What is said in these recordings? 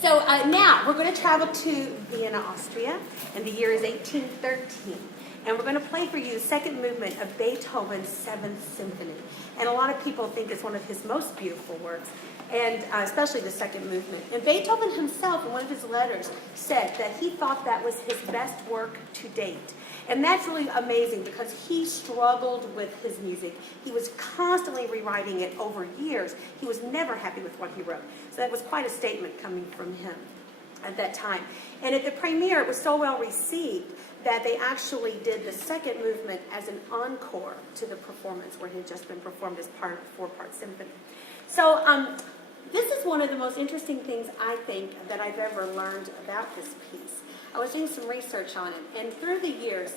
So now we're going to travel to Vienna, Austria, and the year is 1813. And we're going to play for you the second movement of Beethoven's Seventh Symphony. And a lot of people think it's one of his most beautiful works, and especially the second movement. And Beethoven himself, in one of his letters, said that he thought that was his best work to date. And that's really amazing because he struggled with his music. He was constantly rewriting it over years. He was never happy with what he wrote. So that was quite a statement coming from him at that time. And at the premiere, it was so well received that they actually did the second movement as an encore to the performance where it had just been performed as part of the four-part symphony. So this is one of the most interesting things, I think, that I've ever learned about this piece. I was doing some research on it, and through the years,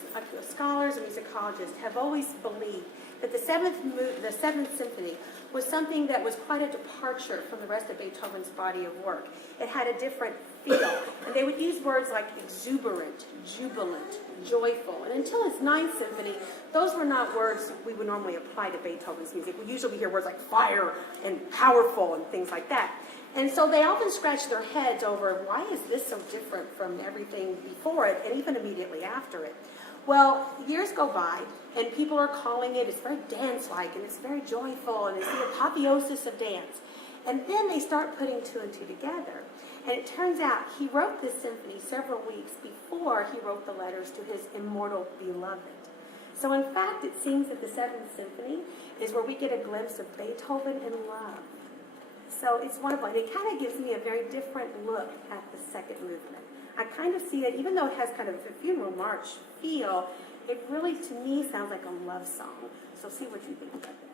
scholars and musicologists have always believed that the Seventh Symphony was something that was quite a departure from the rest of Beethoven's body of work. It had a different feel, and they would use words like exuberant, jubilant, joyful. And until his Ninth Symphony, those were not words we would normally apply to Beethoven's music. We usually hear words like fire and powerful and things like that. And so they often scratch their heads over, why is this so different from everything before it and even immediately after it? Well, years go by, and people are calling it, it's very dance-like, and it's very joyful, and it's the apotheosis of dance. And then they start putting two and two together. And it turns out he wrote this symphony several weeks before he wrote the letters to his immortal beloved. So in fact, it seems that the Seventh Symphony is where we get a glimpse of Beethoven in love. So it's wonderful. And it kind of gives me a very different look at the second movement. I kind of see it, even though it has kind of a funeral march feel, it really, to me, sounds like a love song. So see what you think about that.